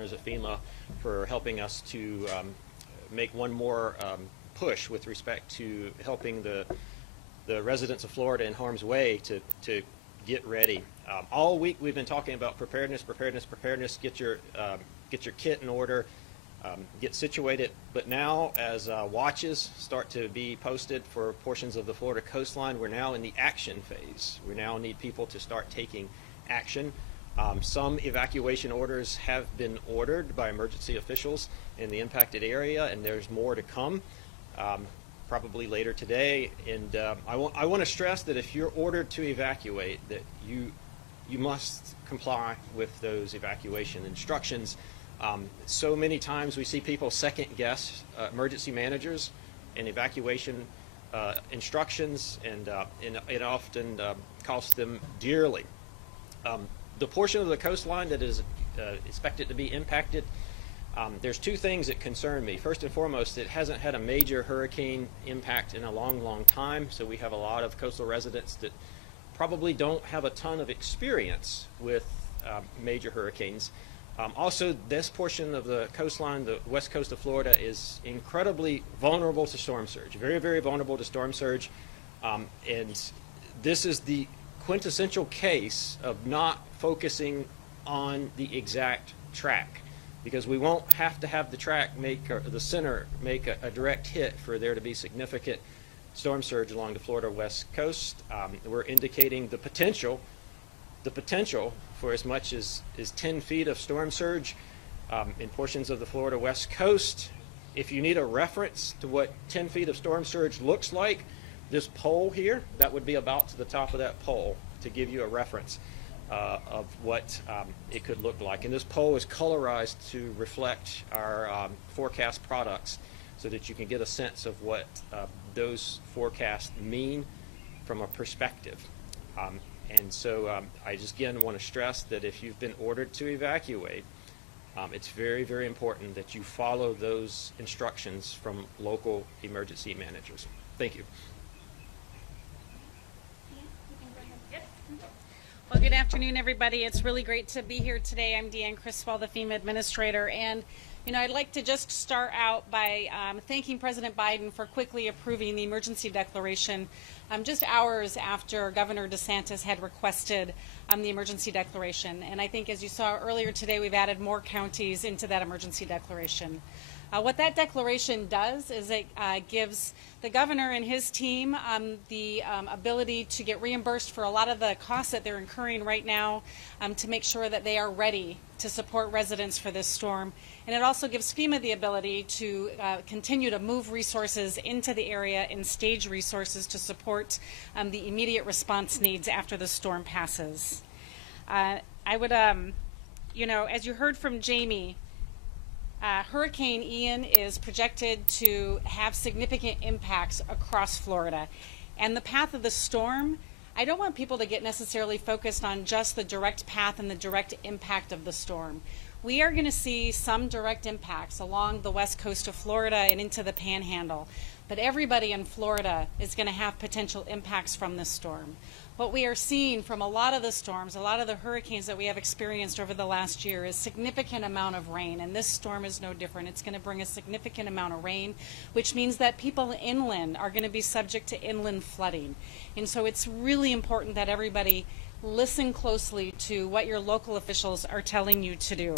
partners at FEMA for helping us to make one more push with respect to helping the residents of Florida in harm's way to get ready. All week we've been talking about preparedness, preparedness, preparedness. Get your kit in order, get situated. But now, as watches start to be posted for portions of the Florida coastline, we're now in the action phase. We now need people to start taking action. Some evacuation orders have been ordered by emergency officials in the impacted area, and there's more to come. Probably later today, and I want to stress that if you're ordered to evacuate, that you must comply with those evacuation instructions. So many times we see people second guess emergency managers and evacuation instructions, and it often costs them dearly. The portion of the coastline that is expected to be impacted, there's two things that concern me. First and foremost, it hasn't had a major hurricane impact in a long, long time, so we have a lot of coastal residents that probably don't have a ton of experience with major hurricanes. Also, this portion of the coastline, the west coast of Florida, is incredibly vulnerable to storm surge, very, very vulnerable to storm surge, and this is the quintessential case of not focusing on the exact track, because we won't have to have the track the center make a direct hit for there to be significant storm surge along the Florida west coast. We're indicating the potential for as much as 10 feet of storm surge in portions of the Florida west coast. If you need a reference to what 10 feet of storm surge looks like, this pole here, that would be about to the top of that pole to give you a reference of what it could look like. And this pole is colorized to reflect our forecast products so that you can get a sense of what those forecasts mean from a perspective. And so I just again want to stress that if you've been ordered to evacuate, it's very, very important that you follow those instructions from local emergency managers. Thank you. Well, good afternoon, everybody. It's really great to be here today. I'm Deanne Criswell, the FEMA administrator, and I'd like to just start out by thanking President Biden for quickly approving the emergency declaration just hours after Governor DeSantis had requested the emergency declaration. And I think, as you saw earlier today, we've added more counties into that emergency declaration. What that declaration does is it gives the governor and his team the ability to get reimbursed for a lot of the costs that they're incurring right now to make sure that they are ready to support residents for this storm. And it also gives FEMA the ability to continue to move resources into the area and stage resources to support the immediate response needs after the storm passes. I would, as you heard from Jamie, Hurricane Ian is projected to have significant impacts across Florida. And the path of the storm, I don't want people to get necessarily focused on just the direct path and the direct impact of the storm. We are going to see some direct impacts along the west coast of Florida and into the Panhandle. But everybody in Florida is going to have potential impacts from this storm. What we are seeing from a lot of the storms, a lot of the hurricanes that we have experienced over the last year, is significant amount of rain, and this storm is no different. It's going to bring a significant amount of rain, which means that people inland are going to be subject to inland flooding. And so it's really important that everybody listen closely to what your local officials are telling you to do.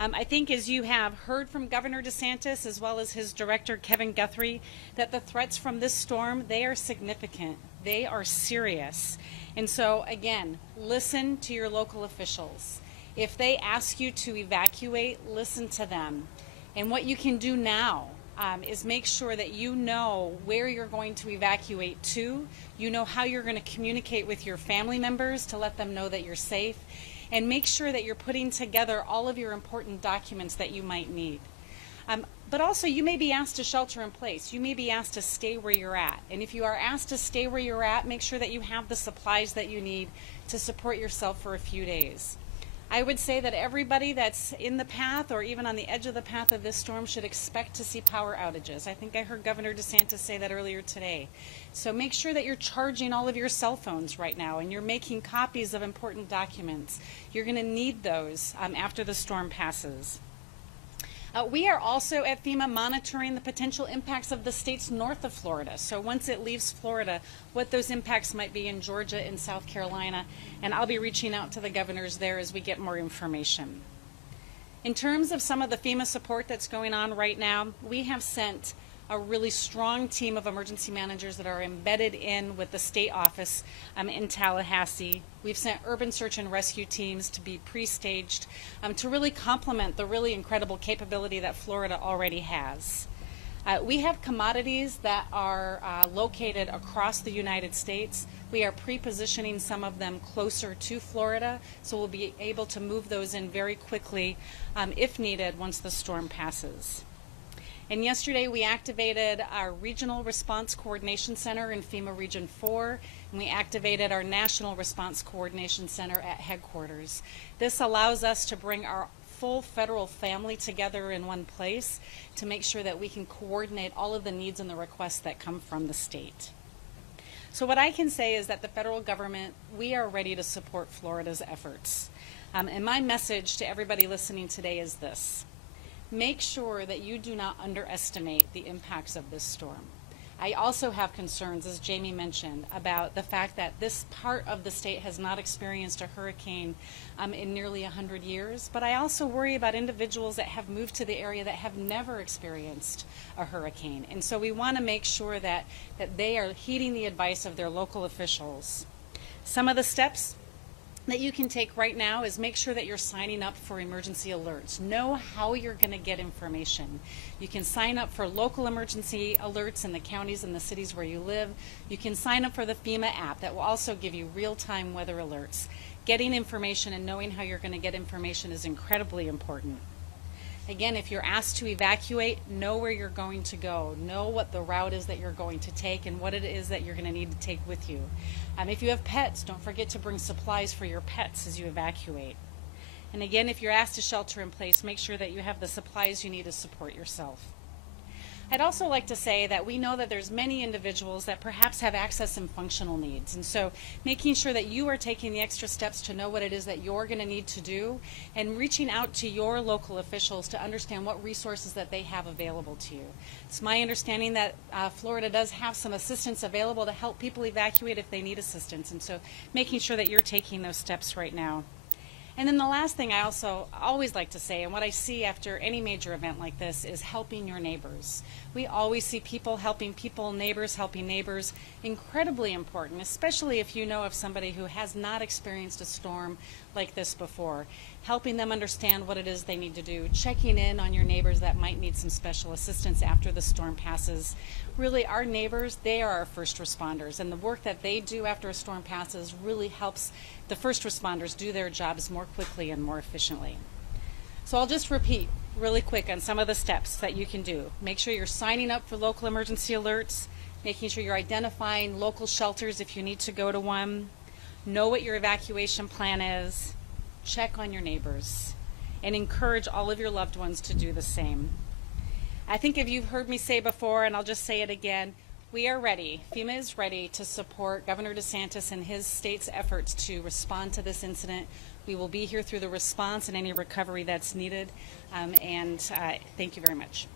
I think, as you have heard from Governor DeSantis as well as his director Kevin Guthrie, that the threats from this storm, they are significant. They are serious. And so, again, listen to your local officials. If they ask you to evacuate, listen to them. And what you can do now is make sure that you know where you're going to evacuate to. You know how you're going to communicate with your family members to let them know that you're safe. And make sure that you're putting together all of your important documents that you might need. But also, you may be asked to shelter in place. You may be asked to stay where you're at. And if you are asked to stay where you're at, make sure that you have the supplies that you need to support yourself for a few days. I would say that everybody that's in the path or even on the edge of the path of this storm should expect to see power outages. I think I heard Governor DeSantis say that earlier today. So make sure that you're charging all of your cell phones right now and you're making copies of important documents. You're going to need those after the storm passes. We are also at FEMA monitoring the potential impacts of the states north of Florida. So once it leaves Florida, what those impacts might be in Georgia and South Carolina. And I'll be reaching out to the governors there as we get more information. In terms of some of the FEMA support that's going on right now, we have sent a really strong team of emergency managers that are embedded in with the state office in Tallahassee. We've sent urban search and rescue teams to be pre-staged to really complement the really incredible capability that Florida already has. We have commodities that are located across the United States. We are pre-positioning some of them closer to Florida, so we'll be able to move those in very quickly if needed once the storm passes. And yesterday we activated our Regional Response Coordination Center in FEMA Region 4, and we activated our National Response Coordination Center at headquarters. This allows us to bring our full federal family together in one place to make sure that we can coordinate all of the needs and the requests that come from the state. So what I can say is that the federal government, we are ready to support Florida's efforts. And my message to everybody listening today is this. Make sure that you do not underestimate the impacts of this storm. I also have concerns, as Jamie mentioned, about the fact that this part of the state has not experienced a hurricane in nearly 100 years, but I also worry about individuals that have moved to the area that have never experienced a hurricane. And so we want to make sure that they are heeding the advice of their local officials. Some of the steps that you can take right now is make sure that you're signing up for emergency alerts. Know how you're going to get information. You can sign up for local emergency alerts in the counties and the cities where you live. You can sign up for the FEMA app that will also give you real-time weather alerts. Getting information and knowing how you're going to get information is incredibly important. Again, if you're asked to evacuate, know where you're going to go. Know what the route is that you're going to take and what it is that you're going to need to take with you. If you have pets, don't forget to bring supplies for your pets as you evacuate. And again, if you're asked to shelter in place, make sure that you have the supplies you need to support yourself. I'd also like to say that we know that there's many individuals that perhaps have access and functional needs. And so making sure that you are taking the extra steps to know what it is that you're going to need to do and reaching out to your local officials to understand what resources that they have available to you. It's my understanding that Florida does have some assistance available to help people evacuate if they need assistance. And so making sure that you're taking those steps right now. And then the last thing I also always like to say, and what I see after any major event like this, is helping your neighbors. We always see people helping people, neighbors helping neighbors. Incredibly important, especially if you know of somebody who has not experienced a storm like this before. Helping them understand what it is they need to do. Checking in on your neighbors that might need some special assistance after the storm passes. Really, our neighbors, they are our first responders, and the work that they do after a storm passes really helps the first responders do their jobs more quickly and more efficiently. So I'll just repeat really quick on some of the steps that you can do. Make sure you're signing up for local emergency alerts, making sure you're identifying local shelters if you need to go to one, know what your evacuation plan is, check on your neighbors, and encourage all of your loved ones to do the same. I think if you've heard me say before, and I'll just say it again, we are ready. FEMA is ready to support Governor DeSantis and his state's efforts to respond to this incident. We will be here through the response and any recovery that's needed. Thank you very much.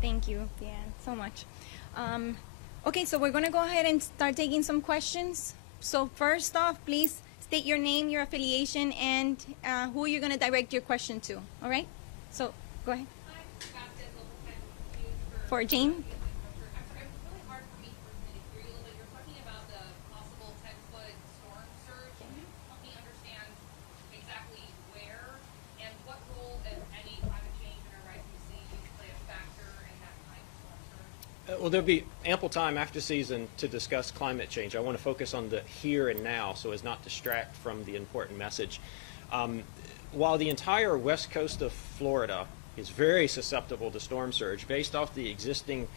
Thank you, Deanne, so much. Okay, so we're going to go ahead and start taking some questions. So first off, please state your name, your affiliation, and who you're going to direct your question to. All right? So go ahead. For Jane? It's really hard for me personally to hear you, but you're talking about the possible 10-foot storm surge. Can you help me understand exactly where and what role, if any, climate change and our rising seas play a factor in that kind of storm surge? Well, there'll be ample time after season to discuss climate change. I want to focus on the here and now so as not distract from the important message. While the entire west coast of Florida is very susceptible to storm surge based off the existing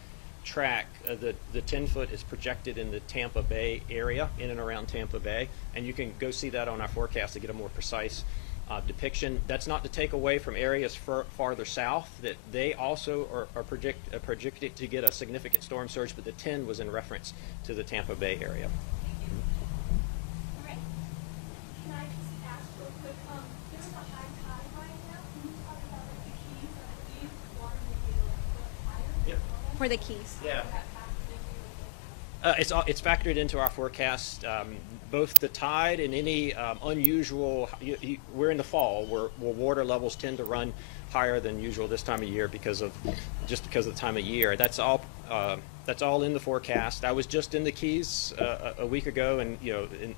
track, the 10-foot is projected in the Tampa Bay area, in and around Tampa Bay, and you can go see that on our forecast to get a more precise depiction. That's not to take away from areas farther south that they also are projected to get a significant storm surge, but the 10 was in reference to the Tampa Bay area. All right. Can I just ask real quick? There's a high tide right now. Can you talk about like the keys? I believe water may be a little higher. Yep. For the keys. Yeah. It's factored into our forecast. Both the tide and any unusual, we're in the fall where water levels tend to run higher than usual this time of year because of the time of year. That's all in the forecast. I was just in the Keys a week ago, and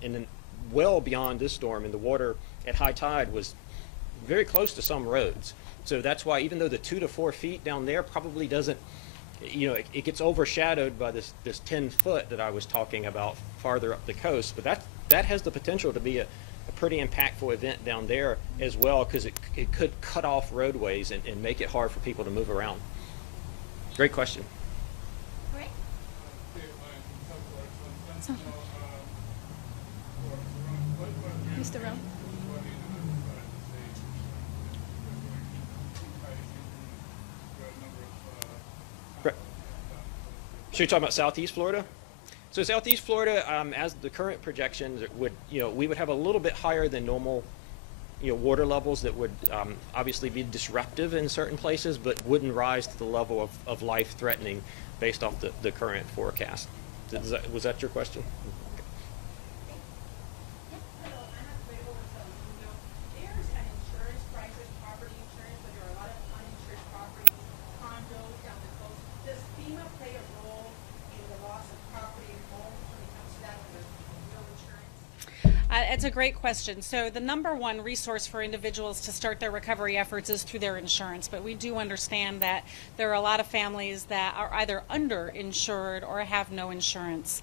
and well beyond this storm, and the water at high tide was very close to some roads. So that's why, even though the 2 to 4 feet down there probably doesn't, it gets overshadowed by this 10 foot that I was talking about farther up the coast. But that has the potential to be a pretty impactful event down there as well, because it could cut off roadways and make it hard for people to move around. Great question. All right. Mr. Rowe. So you're talking about Southeast Florida? So Southeast Florida, as the current projections would, we would have a little bit higher than normal, water levels that would obviously be disruptive in certain places, but wouldn't rise to the level of life-threatening based off the current forecast. Was that your question? Hello, I'm at Critical Intelligence. There's an insurance crisis, property insurance, but there are a lot of uninsured properties, condos down the coast. Does FEMA play a role in the loss of property and homes when it comes to that when there's no insurance? It's a great question. So the number one resource for individuals to start their recovery efforts is through their insurance, but we do understand that there are a lot of families that are either underinsured or have no insurance.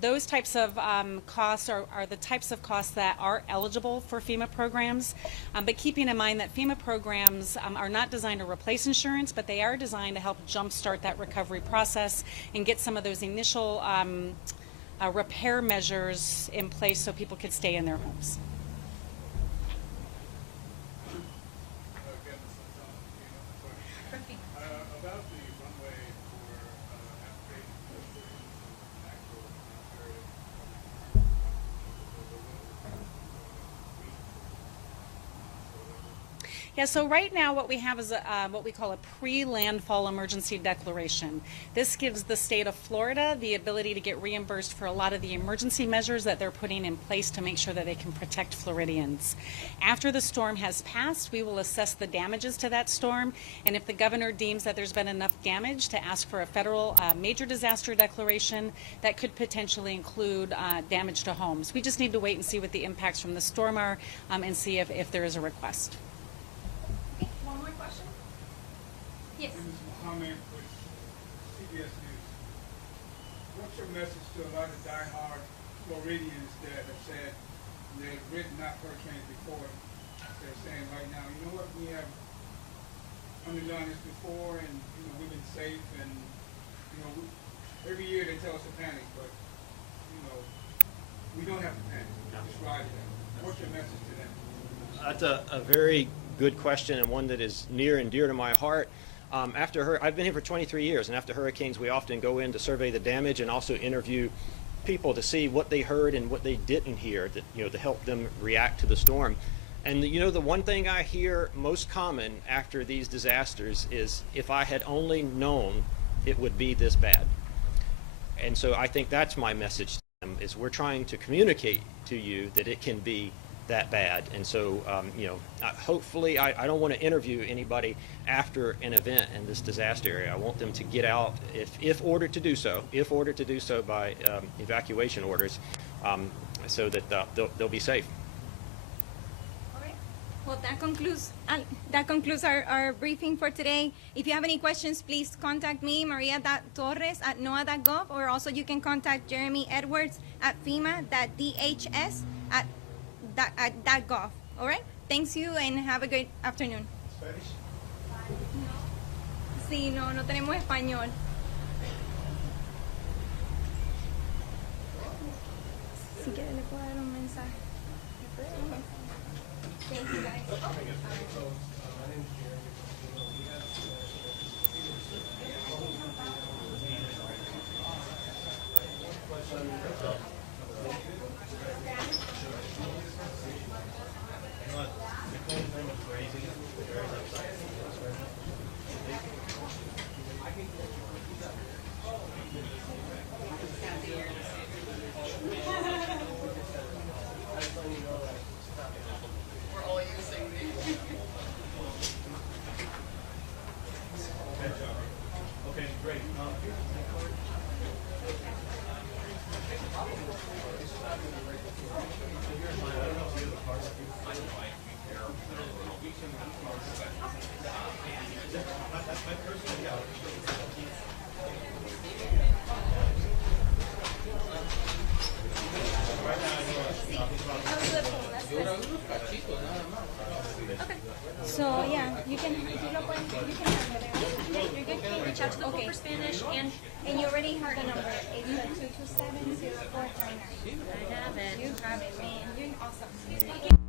Those types of costs are the types of costs that are eligible for FEMA programs, but keeping in mind that FEMA programs are not designed to replace insurance, but they are designed to help jumpstart that recovery process and get some of those initial repair measures in place so people could stay in their homes. About the runway for application for actual Yeah, so right now what we have is what we call a pre-landfall emergency declaration. This gives the state of Florida the ability to get reimbursed for a lot of the emergency measures that they're putting in place to make sure that they can protect Floridians. After the storm has passed, we will assess the damages to that storm, and if the governor deems that there's been enough damage to ask for a federal major disaster declaration, that could potentially include damage to homes. We just need to wait and see what the impacts from the storm are and see if there is a request. Okay, one more question? Yes. This is Mohammed with CBS News. What's your message to a lot of diehard Floridians that have said they've written out hurricanes before? They're saying right now, you know what, we have undergone this before, and we've been safe, and every year they tell us to panic, but we don't have to panic. Just ride it out. What's your message to them? That's a very good question, and one that is near and dear to my heart. I've been here for 23 years, and after hurricanes, we often go in to survey the damage and also interview people to see what they heard and what they didn't hear, to help them react to the storm. And the one thing I hear most common after these disasters is, if I had only known it would be this bad. And so I think that's my message to them, is we're trying to communicate to you that it can be that bad. And so, hopefully, I don't want to interview anybody after an event in this disaster area. I want them to get out if ordered to do so, by evacuation orders, so that they'll be safe. All right. Well, that concludes our briefing for today. If you have any questions, please contact me, Maria.Torres at NOAA.gov, or also you can contact Jeremy Edwards at FEMA.DHS@.gov. All right. Thanks you and have a great afternoon. Spanish? Sí, no tenemos español. Si quiere le puedo dar un mensaje. Thank you guys. So yeah, you can have it. You're good. Can you reach out to the pool for Spanish and you already have the number. It's 227-0439. I have it. You have it, man. You're awesome.